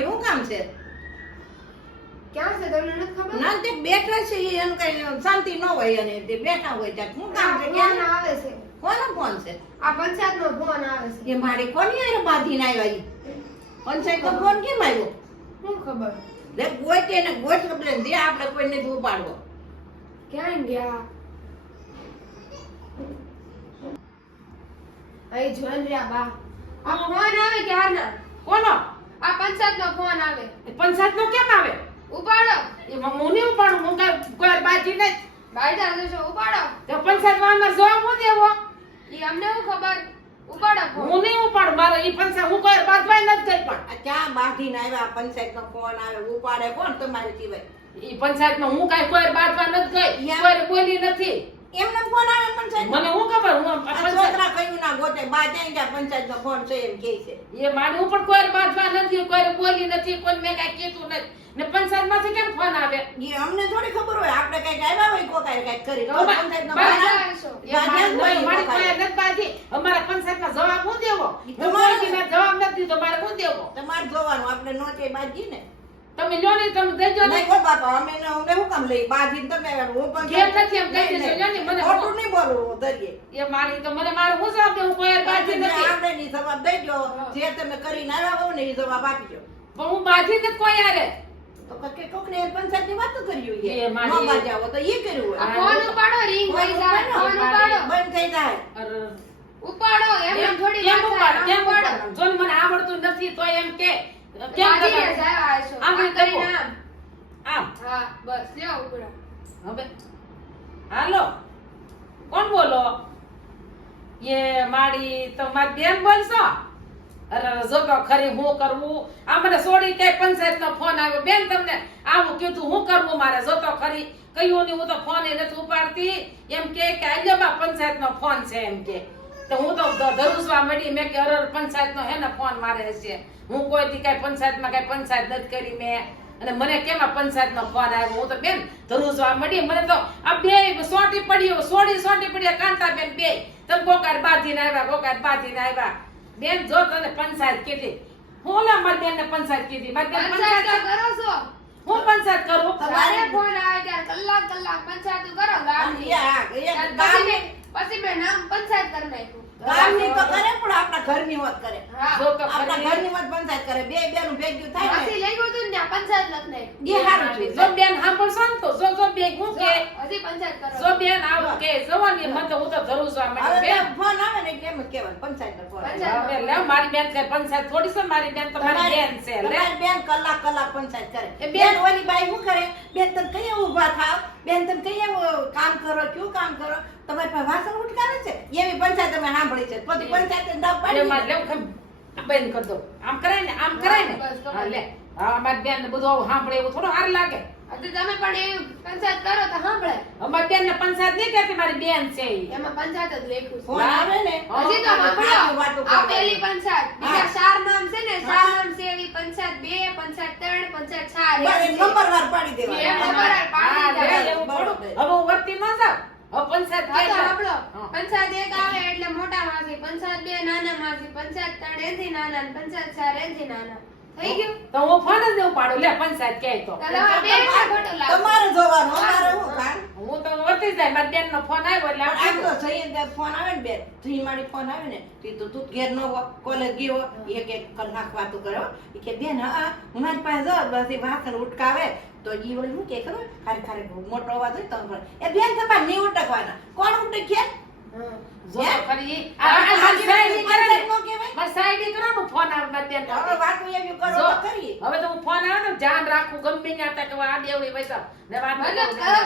ભાઈ શું કામ છે? ક્યાં છે તમને નથી ખબર? ના તે બેઠા છે એમ કઈ શાંતિ ન હોય અને તે બેઠા હોય ત્યાં શું કામ છે ક્યાં આવે છે. કોનો ફોન છે? આ પંચાયત નો ફોન આવે છે. એ મારે કોની આરે બાંધીને આવ્યા ઈ? પંચાયત નો ફોન કેમ આવ્યો? શું ખબર? લે ગોઠે ને ગોઠ આપણે જે આપણે કોઈને જ ઉપાડવો. ક્યાં ગયા? અહીં જોઈને રહ્યા બા. આ ફોન આવે ક્યારના કોનો? આ પંચાયતનો ફોન આવે. પંચાયત નો કેમ આવે? ઉપાડો. એ હું ઉપાડો? હું કાંઈ કોઈ બાજી નહીં. બાયડા દેશો ઉપાડો. તો પંચાયતમાં અંદર જવાબ હું દેવો એ અમને હું ખબર? ઉપાડો ફોન. હું નહીં ઉપાડું? મારે એ પંચાયત હું કોઈ બાજવાય નથી ગઈ પણ. આ ક્યાં બાંધીને આવ્યા? પંચાયત નો ફોન આવે ઉપાડે કોણ તમારી જીવાય ઈ પંચાયતમાં હું કાંઈ કોઈ બાજવા નથી ગઈ યા. કોઈ બોલી નથી. એમને ફોન આવે પંચાયત મને હું ખબર? હું પંચાયત ના ગોતે? બા જઈ ગયા પંચાયત નો ફોન છે એમ કે છે. એ માડું પણ કોઈ બાજવા બોલી નથી કોઈ મેં કાંઈ કીધું નથી. ને પંચાયતમાંથી કેમ ફોન આવે? એ અમને થોડી ખબર હોય આપણે કંઈક આવ્યા હોય કોકાએ કંઈક કરી. તો તો પંચાયત નો ફોન આવે. મારી પાસે નથી બાંધી અમારા પંચાયતમાં જવાબ હું દેવો? તમારે- બોલીને જવાબ નથી દીધો મારે હું દેવો? તમારે જોવાનું આપણે નો તે બાજી ને તમે લ્યો ને તમે દેજો ને નહીં હો બાપા અમે ને અમે હું કામ લઈ બાજી તમે હું પણ ઘેર નથી એમ કહી દેજો, ને, મને ખોટું નહીં બોલવું દરિયે એ મારી તો મને મારું હું જવાબ દે હું કોઈ બાજી નથી. આપણે ની જવાબ દેજો જે તમે કરીને આવ્યા હો ને એ જવાબ આપજો પણ હું બાજી ને કોઈ આરે તો કે કોકને પંચાયતની વાતો કરી હોય એ મારી- ન બાજા હોય તો એ કર્યું હોય. ફોન ઉપાડો રિંગ થઈ જાય ફોન ઉપાડો. બંધ થઈ જાય. અરે, ઉપાડો એમ થોડી કેમ ઉપાડો કેમ ઉપાડો? ઉપાડ. જો મને આવડતું નથી તો એમ કે કેમ કરી? ને જાય હશો. આમ આમ કરી કરીને આમ. હા બસ લ્યો ઉપડો. હવે. હાલો. કોણ બોલો? એ મારી તો મારી બેન બોલશો અરે જો ખરી હું કરવું? આ મને છોડી કે પંચાયત નો ફોન આવ્યો. બેન, તમને આવું કીધું, હું કરવું મારે? જોતો ખરી. કયું નહીં હું તો ફોન એ નથી ઉપાડતી. એમ કે કે આલ્યોમાં પંચાયત નો ફોન છે એમ કે. તો હું તો ધરુસવા મળી મેં કે અરર પંચાયત નો હે ને ફોન મારે છે હું કોઈ કાંઈ પંચાયતમાં કઈ પંચાયત નથી કરી મેં. અને મને કેમ આ પંચાયત નો ફોન આવ્યો? હું તો, બેન ધરુસવા મળી મને તો આ બે સોટી પડ્યો. સોડી સોટી પડી કાંતા બેન બે તમે કોકાર બાંધીને આવ્યા કોકાર બાંધીને આવ્યા. બેન જો તને પંચાયત કીધી હું ના મારી બેન ને પંચાયત કીધી? મારી બેન પંચાયત કરો છો. હું પંચાયત કરું? તમારે ફોન આવે ત્યારે કલાક કલાક પંચાયત કરો ગામની પછી મેં- નામ પંચાયત કરી નાખ્યું. ગામની તો કરે પણ આપણા ઘરની વાત કરે. હા. જો તો આપણા. ઘરની વાત પંચાયત કરે. બે બેનું ભેગ્યું થાય પાછી ને લઈ ગયું હતું ને ત્યાં પંચાયત લખ. એ હારું છે. જો બેન ને તો જો જો બે હું કે હજી પંચાયત કરો જો બેન આવ કે જવાની મને તો હું તો જરૂર હવે મળી બે ફોન આવે ને કેમ કેવા પંચાયત પર ફોન. હવે લે મારી બેન છે પંચાયત થોડી છે મારી બેન તો મારી બેન છે લે. તમારી બેન કલાક કલાક પંચાયત કરે. એ બેન- ઓલી બાઈ હું કરે? બેન તમે કઈ ઊભા થાવ? બેન તમે કઈ કામ કરો? કયું કામ કરો? તમારી પાસે વાસણ ઉટકારે છે? એવી પંચાયત તમે સાંભળી છે. પછી પંચાયત દાવ એટલે પાડી મારે લેવું બેન કર દો આમ કરાય ને આમ કરાય ને. હા લે. હા મારી બધું સાંભળે એવું થોડું હાર લાગે. તમે પણ એ પંચાયત કરો તો સાંભળે. અમારી ને પંચાયત નહીં કહેતી મારી બેન છે એમાં પંચાયત જ લખ્યું ફોન આવે ને? હજી તો સાંભળો. આ. પંચાયત. બીજા ચાર નામ છે ને ચાર નામ છે એવી પંચાયત બે પંચાયત ત્રણ પંચાયત ચાર. નંબર વાર પાડી દેવા નંબર વાર પાડી. બરોબર. હવે વર્તી ન જાવ પંચાયત. પંચાયત એક આવે એટલે મોટા માંથી પંચાયત બે નાના માંથી પંચાયત ત્રણ એથી નાના પંચાયત ચાર એથી નાના. થઈ ગયું? તો હું ફોન જ નહીં પાડું. લે પંચાયત કહે તો. તમારે. જોવાનું અમારે શું કામ હું તો વર્તી જાય. મારી બેન નો ફોન આવ્યો એટલે આમ તો જઈએ ને ફોન આવે ને બેન. જઈ મારી ફોન આવે ને તે તો તું ઘેર નો કોલેજ ગયો એક એક કલાક વાતો કરો કે બેન હા મારી પાસે જો બસ એ વાસણ ઉટકાવે તો ઈ વળી હું કે ખબર? ખાલી ખાલી મોટો અવાજ હોય તો એ બેન તમારે નહીં ઉટકવાના. કોણ ઉટકે? જો હે? ખરી. આ- આ મારી સાહેબી કરે ને. પંચાયત નો કહેવાય. મારી સાહેબી કરે ને ફોન આવે મારી બેન હવે વાતો એવી કરો તો કરીએ. હવે તો હું ફોન આવે ને ધ્યાન રાખું ગમે ત્યાં તક આ દેવડી પૈસા. ને વાત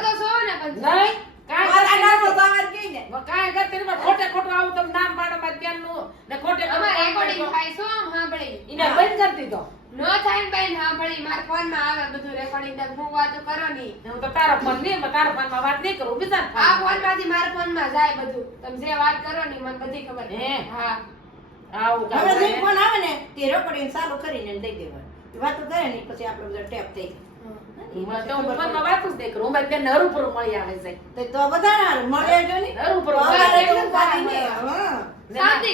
તો છો ને નહીં મારા કરતી નાનો નથી. સવાલ કહી ને. કાંઈ કરતી નથી. ખોટે ખોટું આવું તમે નામ પાડો મારી બેનનું ને ખોટે ખોટું રેકોર્ડિંગ થાય શું આમ સાંભળી? ઈને બંધ કરી દીધો નો થાય ને બેન સાંભળી. મારા ફોનમાં આવે બધું રેકોર્ડિંગ તો હું વાતો કરો ની હું તો તારો ફોન નહીં મેં તારા ફોનમાં વાત નહીં કરું બીજા આ ફોનમાંથી મારા ફોનમાં જાય બધું. તમે જે વાત કરો ની મને બધી ખબર. હે? હવે જે ફોન આવે ને તે રેકોર્ડિંગ ચાલુ કરીને દઈ દેવાનું વાતો કરે ને પછી આપણે બધા ટેપ થઈ જાય. તો બધા મળે જો નહીં.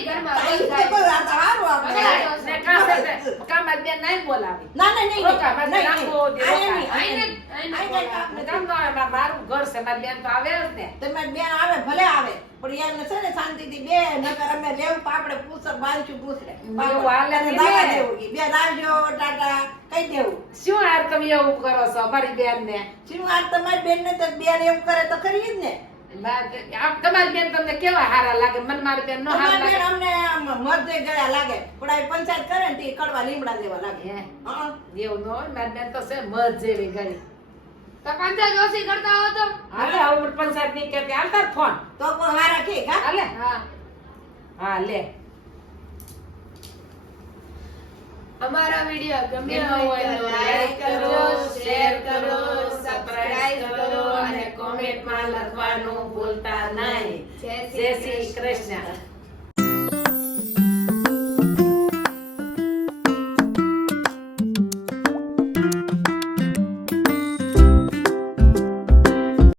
નહીં. શાંતિ ઘરમાં તાઈ રહી કોઈ વાત હારું આપણે. ને કાં છે તે, કાં નહીં બોલાવી ના ના નહીં રોકા, નહીં. મારે નહીં, રાખવો નહીં. દે, આને આને આઈને નહીં. કઈ કામ નથી. કેમ ન આવે? મા- મારું ઘર છે મારી બેન તો આવે જ ને તમારી બેન આવે ભલે આવે પણ એને છે ને શાંતિથી બે નકર અમે લેવું આપણે પૂછક બાંધશું પૂછડે નહીં. બે આવજો ટાટા કઈ દેવું શું યાર તમે એવું કરો છો અમારી બેન ને શું આ તમારી બેન ને તો બેન એવું કરે તો ખરી જ ને તમારી બેન તમને કેવા હારા લાગે? મને મારી બેન નો હારા લાગે. અમને મરજે ગયા લાગે. પણ આ પંચાયત કરે ને તે કડવા લીમડા જેવા લાગે. હે, હં. એવું નો મારી બેન તો છે મજ જેવી ગઈ તો પંચાયત ઓછી કરતા હો તો. હાલે હવે પંચાયતની કહેતી હાલતા ફોન. તો પણ હારા કે હા? હાલે? હા. હા લે. અમારા વીડિયો ગમ્યો હોય તો લાઈક કરો શેર કરો. સબસ્ક્રાઇબ કરો લખવાનું ભૂલતા નહીં. જય શ્રી કૃષ્ણ.